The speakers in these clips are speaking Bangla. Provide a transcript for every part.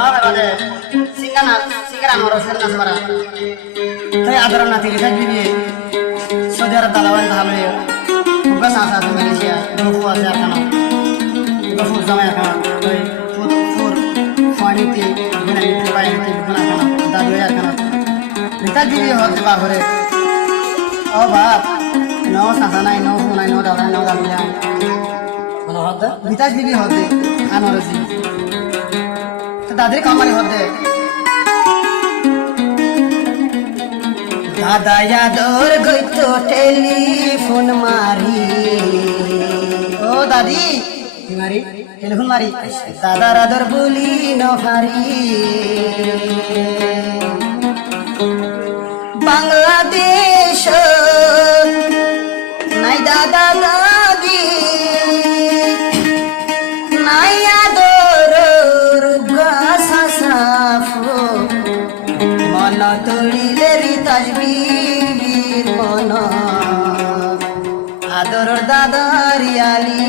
no bade singana moro serna samara tay adara na tiri tay bibi sodara dalawan hamle buka sasa to Malaysia buku ajar kana buku zaman kana tay fur faniti guna ni pai ni guna kana dadu ajar kana nita bibi hote ba hore o bap no sasa nai no hunai no dalai mana hote nita bibi hote anoroji Dadri कामारी होते दादा यादोर गई तो टेलीफोन मारी ओ दादी मारी टेलीफोन मारी दादा रादर बोली न भारी बांग्लादेश नाई दादा दादी नाई मन तोड़िले तजबीर मन आदर दादारियाली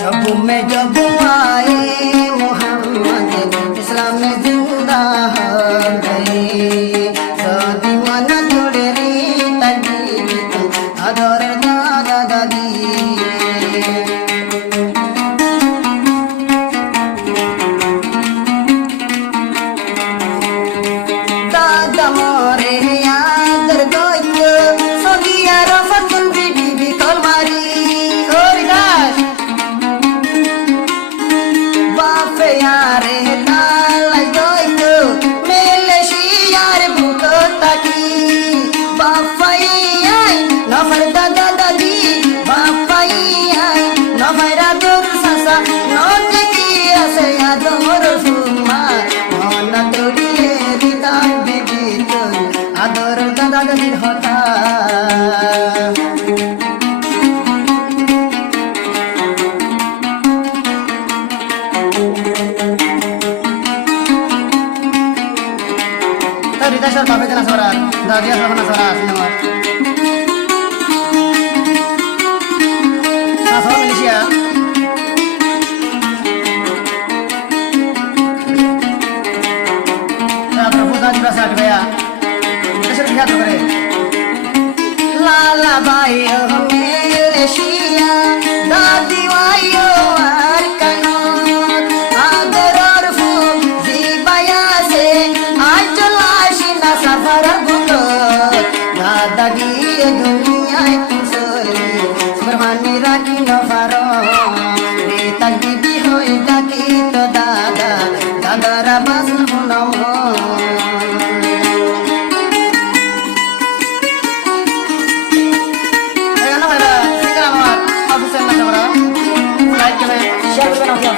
जब में जब आए मोहम्मद इस्लाम में जिंदा हो गए सदी मन तोड़े रे तजबीर आदर दादा दादी Sir, tapi kena suara, dia sama suara semua. Sama Malaysia. Saya terbuka juga saat saya. Kita lihat tu kere. Lala bayo Malaysia, dadi wayo arkano, agar fu zibaya se ajla सफर बुलो दादागी दुनिया कुसली सुरहानी राखी नफारो रे तकी भी होई ताकी तो दादा दादारा बस नमो ए ना मेरा सिंगरा मार ऑफिसर ना चमरा लाइक के शेयर करना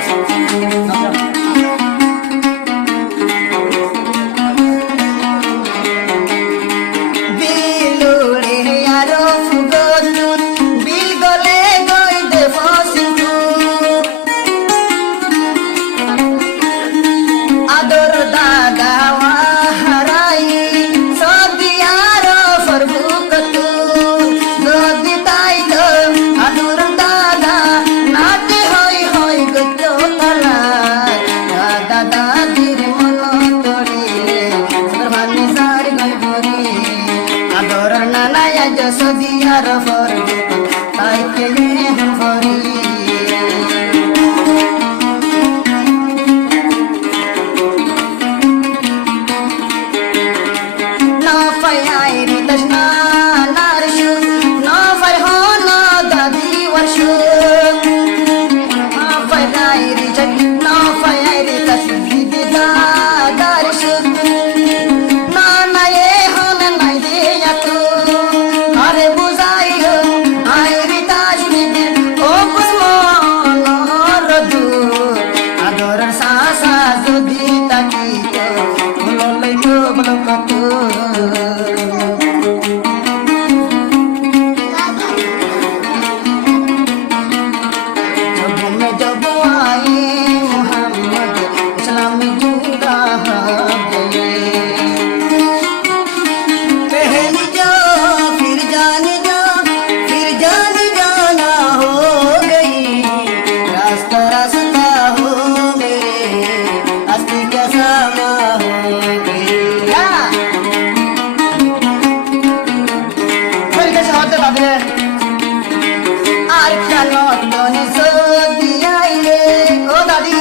আর কেন তনে সদি আইলে ও দাদি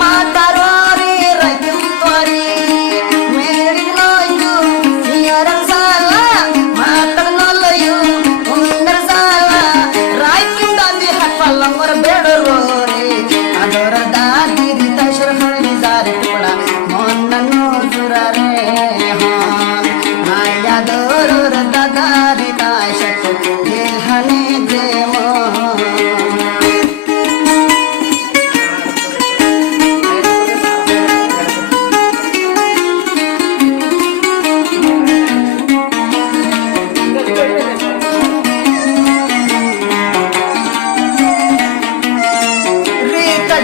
মাতারি রাইতুম তোরি মেরি লয়ু ইয়ারান সালা মাতার নলয়ু উন্নার সালা রাইতুম দাদি হাত পালঙ্গর বেড়ো রে আদর দাদি রিতাশর হরি জারে টুকড়া মন্ননো সুরারে হ্যাঁ মায়া দরর দাদা রিতাশক দিলহানে দেম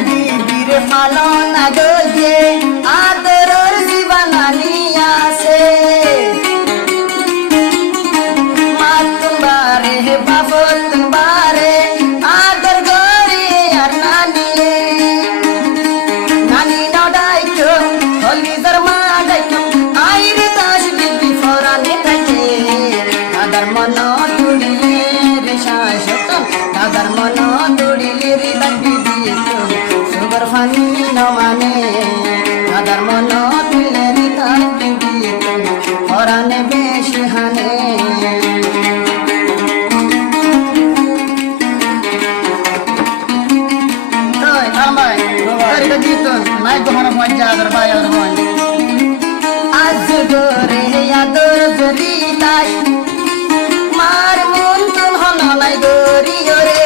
দিদির ফালনা গজে আদরর জীবনানি আসে মাতুম্বারে বাবুম্বারে আদর গরে আর নানি নানি নডাইতো হলিদার মা ডাইতো আইরে তাস বিবি ফরানে থাকে আদর মন তুড়িলে রে শাশ্বত আদর মন তুড়িলে রে বিবি সুগর ফানি ন মানে আদর মন তুলে রে তার বিবি ফরানে বেশ হানে তোই আমবাই তোর গীত নাই তোমার মজা আদর ভাই আদর ভাই আজ গোরে আদর জরি তাই মার মন তুম হন নাই গরি রে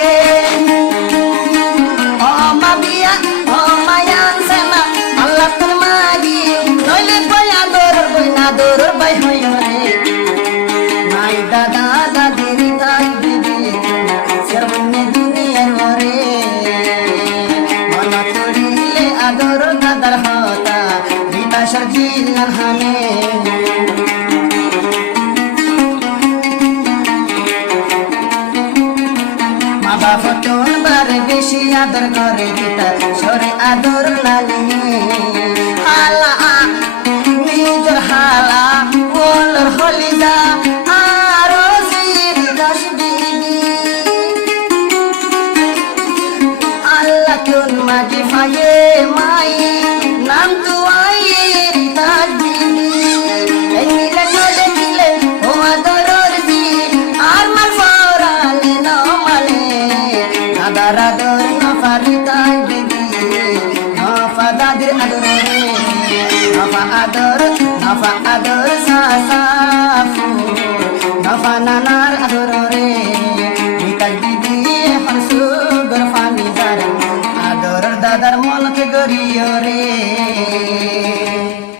ও মা বিয়া ও মায়ান সেনা আল্লাহ তোর মাগি নইলে বই আদর বই না দর বাই হই রে নাই দাদা দাদির তাই দিদি সর্বনে দুনিয়ার রে মন করিলে আদর দাদার হতা বিতাশর জিলার হানে মা বাপ তোর বারে বেশি আদর করে গীতা সরে আদর নানি হালা নিজর হালা বলর হলিদা আরো সিরি দাস বিবি আল্লাহ কোন মাঝে ফায়ে মাই নাম তো আইয়ে রিতাস বিবি এই নীলে নদে দিলে ও আদরর দি আর মার ফরালে ন মানে আদর আদর নফারি তাই বিবি নফা দাদির আদর রে নফা আদর সাসাফু নফা নানা